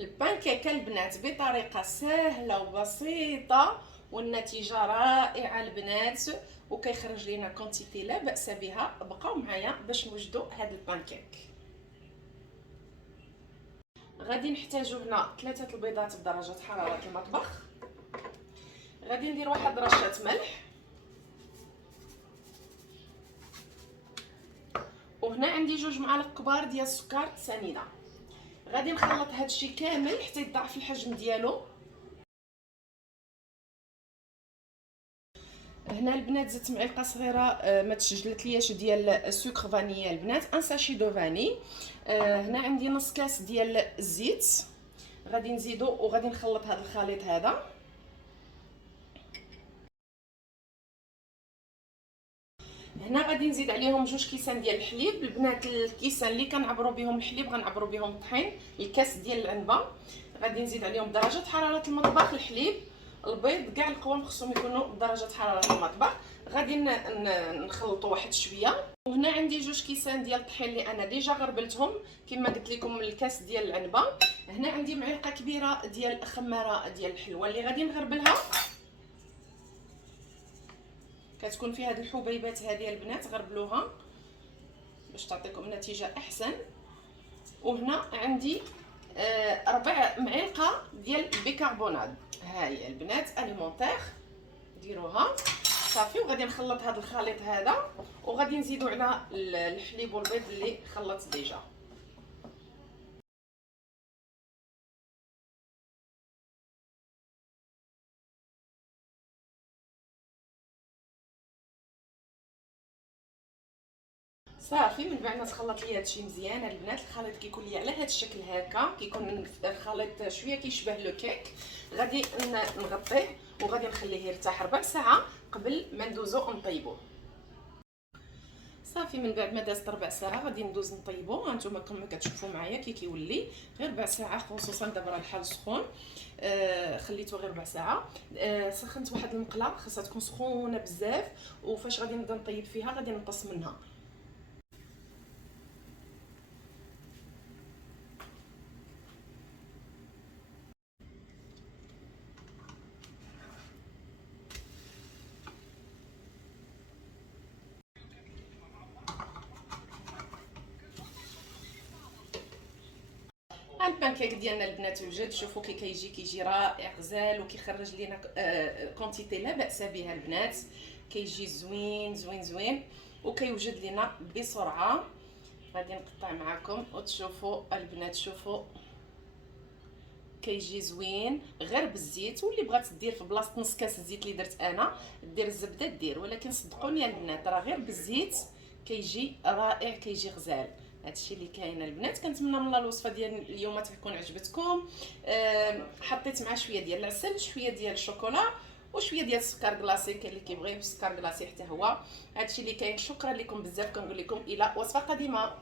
البانكيكه البنات بطريقه سهله وبسيطه، والنتيجه رائعه البنات، وكيخرج لنا كونتيتي لا باس بها. بقاو معايا باش نوجدوا هذا البانكيك. غادي نحتاجوا هنا 3 البيضات بدرجه حراره المطبخ. غادي ندير واحد رشه ملح، وهنا عندي 2 معالق كبار ديال السكر سنيده. غادي نخلط هادشي كامل حتى يضاعف الحجم ديالو. هنا البنات زدت معلقه صغيره ما تسجلت لياش ديال السكر فانيليا البنات، ان ساشي دو فاني. هنا عندي نص كاس ديال الزيت غادي نزيدو، وغادي نخلط هذا الخليط هذا. هنا غادي نزيد عليهم 2 كيسان ديال الحليب البنات. الكيسان اللي كنعبروا بهم الحليب غنعبروا بهم الطحين. الكاس ديال العنبه غادي نزيد عليهم درجه حراره المطبخ. الحليب، البيض، كاع القوام خصهم يكونوا بدرجه حراره المطبخ. غادي نخلطوا واحد شويه. وهنا عندي 2 كيسان ديال الطحين اللي انا ديجا غربلتهم كما قلت لكم، الكاس ديال العنبه. هنا عندي معلقه كبيره ديال خماره ديال الحلوه اللي غادي نغربلها. كتكون فيها هاد الحبيبات هذه البنات، غربلوها باش تعطيكم نتيجه احسن. وهنا عندي 4 معالق ديال البيكربونات، ها هي البنات اليمونتير، ديروها صافي. وغادي نخلط هذا الخليط هذا، وغادي نزيدو على الحليب والبيض اللي خلطت ديجا. صافي من بعد ما تخلط لي هادشي مزيان البنات، الخليط كيكون لي على هذا الشكل هكا، كيكون الخليط شويه كيشبه لو كيك. غادي نغطيه وغادي نخليه يرتاح 4 ساعات قبل ما ندوزو نطيبوه. صافي من بعد ما دازت 4 ساعات غادي ندوز نطيبو. هانتوما كما كتشوفوا معايا كيولي غير 4 ساعات، خصوصا دابا راه الحال سخون. خليته غير 4 ساعات. سخنت واحد المقله خاصها تكون سخونه بزاف، وفاش غادي نبدا نطيب فيها غادي نقص منها. البانكيك ديالنا البنات وجد، شوفوا كي كيجي رائع غزال، وكيخرج لينا كونتيتي لا باس بها البنات. كيجي زوين زوين زوين وكيوجد لينا بسرعه. غادي نقطع معكم وتشوفوا البنات. شوفوا كيجي زوين غير بالزيت، واللي بغات دير في بلاصه نص كاس الزيت اللي درت انا دير الزبده دير، ولكن صدقوني البنات راه غير بالزيت كيجي رائع، كيجي غزال. هادشي اللي كاين البنات. كنتمنى من الوصفه ديال اليوم تكون عجبتكم. حطيت مع شويه ديال العسل، شويه ديال الشوكولا، وشويه ديال السكر كلاصي، كاين اللي كيبغي السكر كلاصي حتى هو. هادشي اللي كاين. شكرا لكم بزاف، كنقول لكم الى وصفه قادمه.